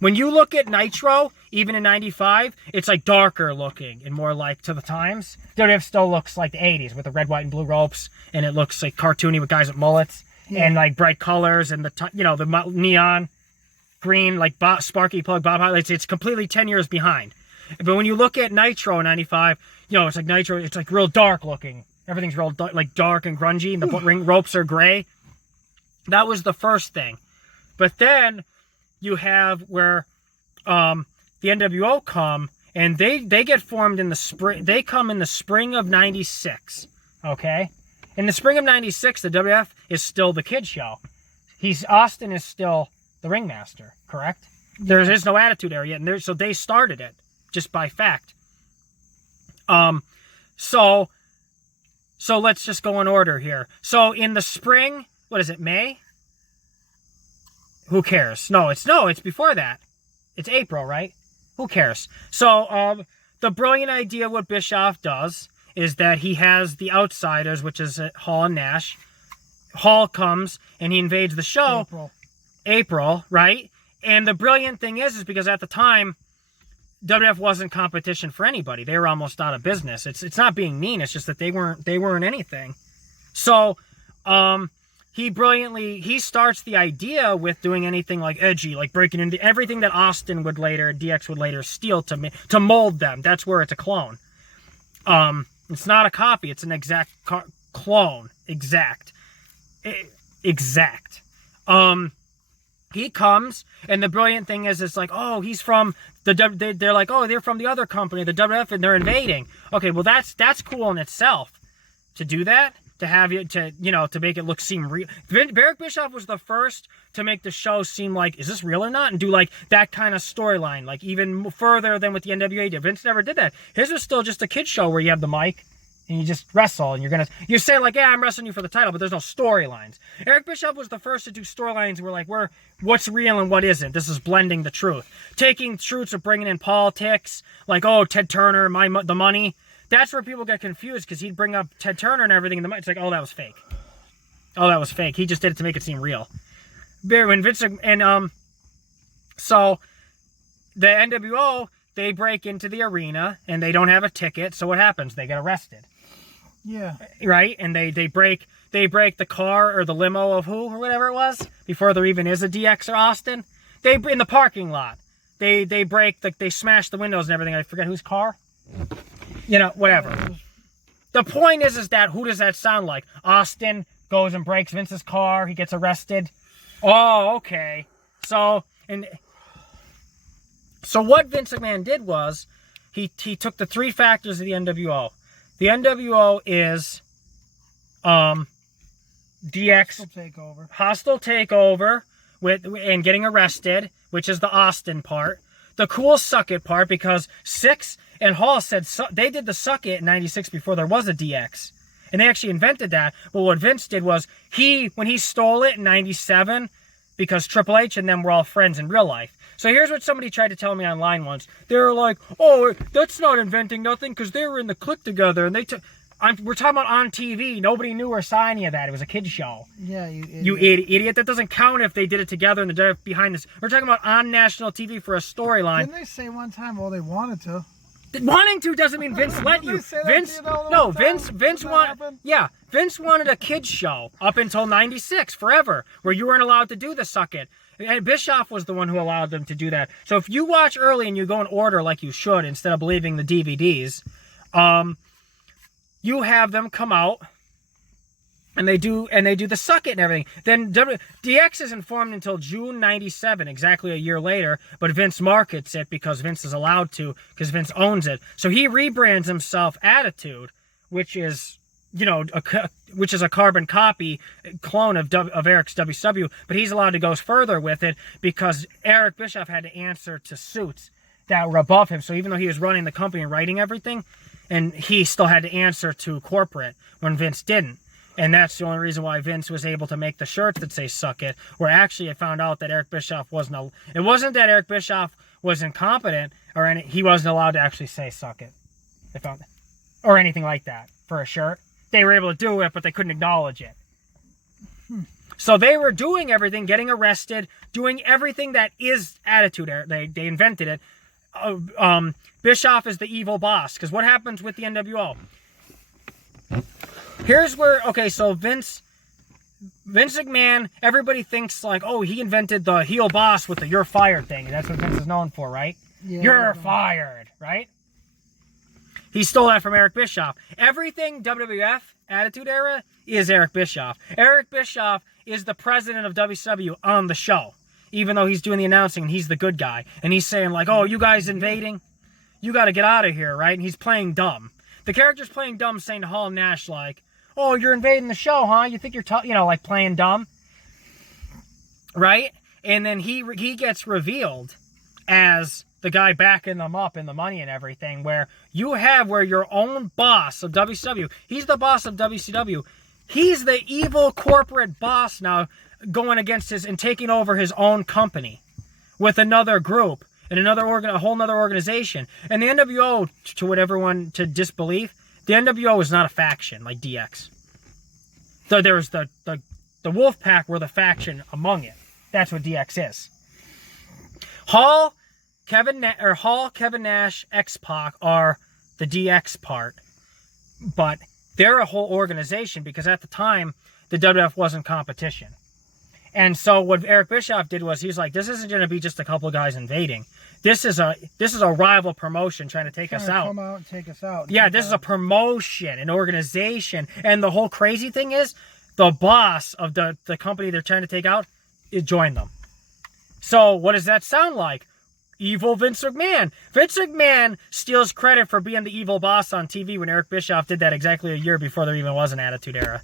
When you look at Nitro, even in 95, it's like darker looking and more like to the times. WWF still looks like the 80s with the red, white, and blue ropes, and it looks like cartoony with guys with mullets and like bright colors and the neon green, like sparky plug bob highlights. It's completely 10 years behind. But when you look at Nitro in 95, it's like Nitro, it's like real dark looking. Everything's real dark and grungy, and the ring ropes are gray. That was the first thing. But then you have where the NWO come, and they get formed in the spring. They come in the spring of 96, okay? In the spring of 96, the WWF is still the kid show. Austin is still the ringmaster, correct? There is no Attitude Era yet, and so they started it just by fact. So let's just go in order here. So in the spring, what is it, May? Who cares? No, it's before that. It's April, right? Who cares? So the brilliant idea what Bischoff does is that he has the Outsiders, which is Hall and Nash. Hall comes and he invades the show. April, right? And the brilliant thing is because at the time, WWF wasn't competition for anybody. They were almost out of business. It's not being mean. It's just that they weren't anything. So he starts the idea with doing anything like edgy, like breaking into everything that Austin DX would later steal to mold them. That's where it's a clone. It's not a copy. It's an exact clone. Exact. He comes, and the brilliant thing is, it's like, oh, he's from they're like, oh, they're from the other company, the WWF, and they're invading. Okay, well, that's cool in itself to do that, to have you, to make it seem real. Eric Bischoff was the first to make the show seem like, is this real or not? And do, like, that kind of storyline, like, even further than what the NWA did. Vince never did that. His was still just a kid show where you have the mic, and you just wrestle, and you say like, yeah, I'm wrestling you for the title, but there's no storylines. Eric Bischoff was the first to do storylines where what's real and what isn't. This is blending the truth. Taking truths of bringing in politics, like, oh, Ted Turner, the money. That's where people get confused, because he'd bring up Ted Turner and everything, and it's like, oh, that was fake. Oh, that was fake. He just did it to make it seem real. When Vince, so the NWO, they break into the arena, and they don't have a ticket, so what happens? They get arrested. Yeah. Right? And they break the car or the limo of who or whatever it was before there even is a DX or Austin. In the parking lot. They smash the windows and everything. I forget whose car. Whatever. The point is that who does that sound like? Austin goes and breaks Vince's car. He gets arrested. Oh, okay. So what Vince McMahon did was he took the three factors of the NWO. The NWO is DX hostile takeover and getting arrested, which is the Austin part. The cool suck it part, because Six and Hall said they did the suck it in 96 before there was a DX. And they actually invented that. But what Vince did was when he stole it in 97, because Triple H and them were all friends in real life. So here's what somebody tried to tell me online once. They were like, oh, that's not inventing nothing, because they were in the clique together, and we're talking about on TV. Nobody knew or saw any of that. It was a kid's show. Yeah, you idiot. You idiot. That doesn't count if they did it together and the behind this. We're talking about on national TV for a storyline. Didn't they say one time, well, they wanted to? Wanting to doesn't mean Vince let you. Vince wanted a kids show up until 96, forever, where you weren't allowed to do the suck it. And Bischoff was the one who allowed them to do that. So if you watch early and you go in order like you should instead of believing the DVDs, you have them come out and they do the suck it and everything. Then DX isn't formed until June 97, exactly a year later, but Vince markets it because Vince is allowed to, because Vince owns it. So he rebrands himself Attitude, which is a carbon copy clone of Eric's WCW, but he's allowed to go further with it because Eric Bischoff had to answer to suits that were above him. So even though he was running the company and writing everything, and he still had to answer to corporate when Vince didn't. And that's the only reason why Vince was able to make the shirts that say suck it, where actually I found out that Eric Bischoff it wasn't that Eric Bischoff was incompetent he wasn't allowed to actually say suck it. They found or anything like that for a shirt. They were able to do it, but they couldn't acknowledge it. So they were doing everything, getting arrested, doing everything that is Attitude Era. They invented it. Bischoff is the evil boss. Because what happens with the NWO? Here's where, okay, so Vince McMahon, everybody thinks like, oh, he invented the heel boss with the "you're fired" thing. That's what Vince is known for, right? Yeah, you're fired, right? He stole that from Eric Bischoff. Everything WWF Attitude Era is Eric Bischoff. Eric Bischoff is the president of WCW on the show, even though he's doing the announcing and he's the good guy. And he's saying like, oh, you guys invading? You got to get out of here, right? And he's playing dumb. The character's playing dumb, saying to Hall and Nash like, oh, you're invading the show, huh? You think you're, like playing dumb, right? And then he gets revealed as the guy backing them up in the money and everything, where your own boss of WCW, he's the boss of WCW. He's the evil corporate boss now, going against and taking over his own company with another group and a whole nother organization. And the NWO, to disbelief, the NWO is not a faction like DX. So there's the Wolfpack were the faction among it. That's what DX is. Hall, Kevin Nash, X-Pac are the DX part. But they're a whole organization because at the time, the WWF wasn't competition. And so what Eric Bischoff did was he's like, this isn't going to be just a couple of guys invading. This is a rival promotion trying to take us out. Come out and take us out. Yeah, this is a promotion, an organization. And the whole crazy thing is, the boss of the company they're trying to take out, it joined them. So what does that sound like? Evil Vince McMahon. Vince McMahon steals credit for being the evil boss on TV when Eric Bischoff did that exactly a year before there even was an Attitude Era.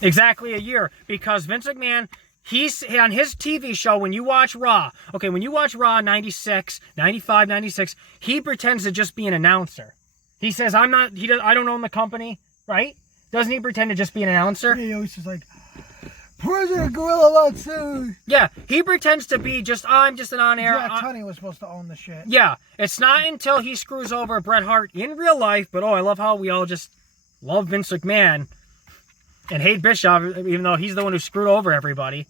Exactly a year. Because Vince McMahon, he's on his TV show, when you watch Raw, 96, 95, 96, he pretends to just be an announcer. He says, I don't own the company, right? Doesn't he pretend to just be an announcer? Yeah, he always just like, President Gorilla Monsoon. Yeah, he pretends to be I'm just an on-air. Yeah, Tony was supposed to own the shit. Yeah, it's not until he screws over Bret Hart in real life, but I love how we all just love Vince McMahon and hate Bischoff, even though he's the one who screwed over everybody.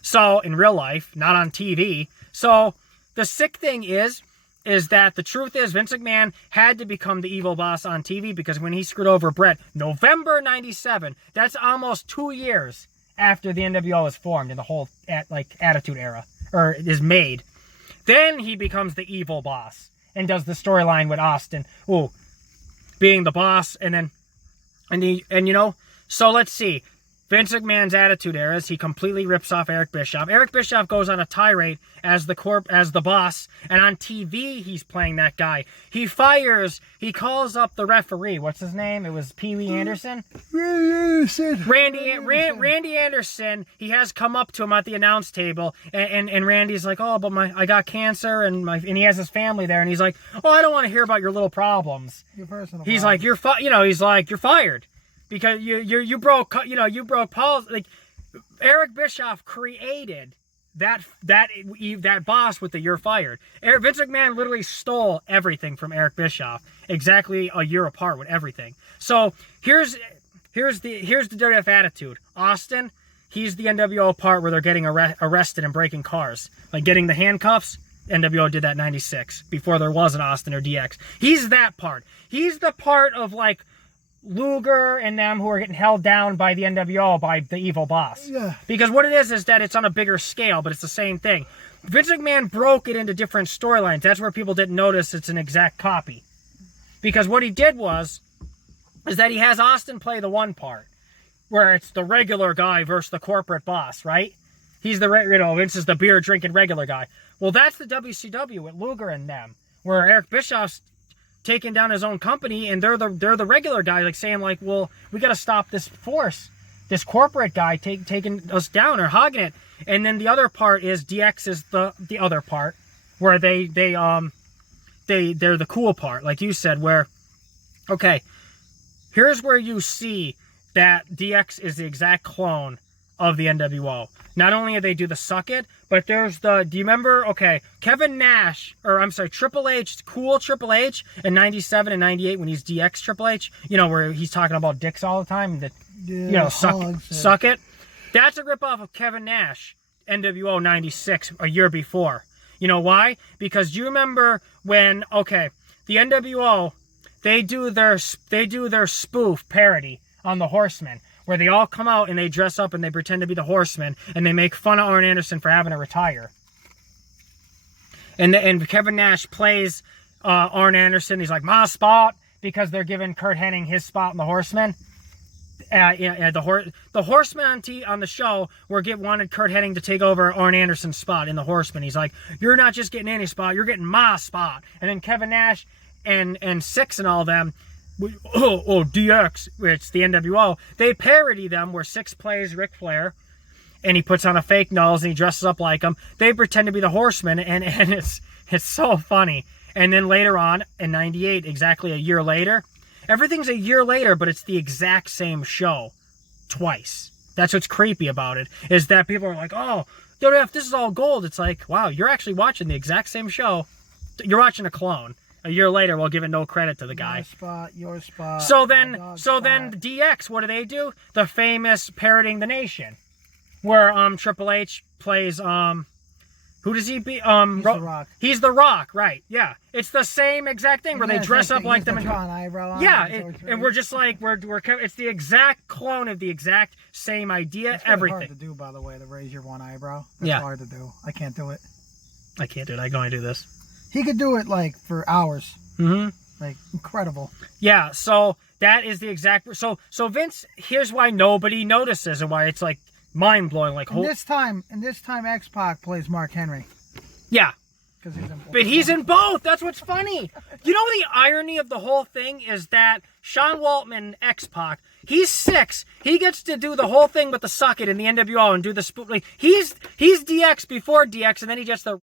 So, in real life, not on TV. So, the sick thing is that the truth is Vince McMahon had to become the evil boss on TV because when he screwed over Bret, November 97, that's almost 2 years after the NWO was formed in the whole Attitude Era, or is made. Then he becomes the evil boss and does the storyline with Austin, being the boss, so let's see. Vince McMahon's Attitude Era is he completely rips off Eric Bischoff. Eric Bischoff goes on a tirade as the boss, and on TV he's playing that guy. He calls up the referee. What's his name? It was Pee Wee Anderson? Randy Anderson. He has come up to him at the announce table, and Randy's like, oh, but I got cancer, and he has his family there, and he's like, oh, I don't want to hear about your little problems. Your personal He's problems. like, he's like, you're fired. Because you broke Paul's, Eric Bischoff created that boss with the "you're fired." Vince McMahon literally stole everything from Eric Bischoff, exactly a year apart with everything. So here's the WWF attitude. Austin, he's the NWO part where they're getting arrested and breaking cars, like getting the handcuffs. NWO did that in 96 before there was an Austin or DX. He's that part. He's the part of Luger and them who are getting held down by the NWO, by the evil boss. Yeah. Because what it is that it's on a bigger scale, but it's the same thing. Vince McMahon broke it into different storylines. That's where people didn't notice it's an exact copy. Because what he did is that he has Austin play the one part, where it's the regular guy versus the corporate boss, right? He's Vince is the beer drinking regular guy. Well, that's the WCW with Luger and them, where Eric Bischoff's taking down his own company, and they're the regular guy, saying well, we got to stop this force, this corporate guy taking us down or hogging it. And then the other part is DX is the other part where they're the cool part, like you said, where here's where you see that DX is the exact clone of the NWO. Not only do they do the suck it, but there's do you remember, Triple H, cool Triple H in 97 and 98 when he's DX Triple H, where he's talking about dicks all the time, Yeah, suck it. That's a ripoff of Kevin Nash, NWO '96, a year before. You know why? Because do you remember when the NWO they do their spoof parody on the Horsemen, where they all come out and they dress up and they pretend to be the Horsemen and they make fun of Arn Anderson for having to retire. And Kevin Nash plays Arn Anderson. He's like, my spot, because they're giving Kurt Hennig his spot in the Horsemen. The Horsemen on the show wanted Kurt Hennig to take over Arn Anderson's spot in the Horsemen. He's like, you're not just getting any spot, you're getting my spot. And then Kevin Nash and Six and all of them, DX, it's the NWO, they parody them where Six plays Ric Flair, and he puts on a fake nose and he dresses up like him. They pretend to be the Horsemen, and it's so funny. And then later on, in '98, exactly a year later, everything's a year later, but it's the exact same show twice. That's what's creepy about it, is that people are like, oh, WWF, this is all gold. It's like, wow, you're actually watching the exact same show. You're watching a clone. A year later, we'll give it no credit to the guy. Your spot. So then DX, what do? The famous Parodying the Nation, where Triple H plays who does he be? He's the Rock. He's the Rock, right? Yeah, it's the same exact thing where they dress up like them. And we're just like it's the exact clone of the exact same idea. That's really everything. Hard to do, by the way, to raise your one eyebrow. That's hard to do. I can't do it. I can't do it. I can only do this. He could do it like for hours. Mm-hmm. Like incredible. Yeah. So that is the exact. So Vince. Here's why nobody notices and why it's like mind blowing. Like this time, X-Pac plays Mark Henry. Yeah. But he's in both. That's what's funny. You know the irony of the whole thing is that Sean Waltman, X-Pac, he's 6. He gets to do the whole thing with the suck it in the NWO and do the spook. Like, he's DX before DX, and then he gets the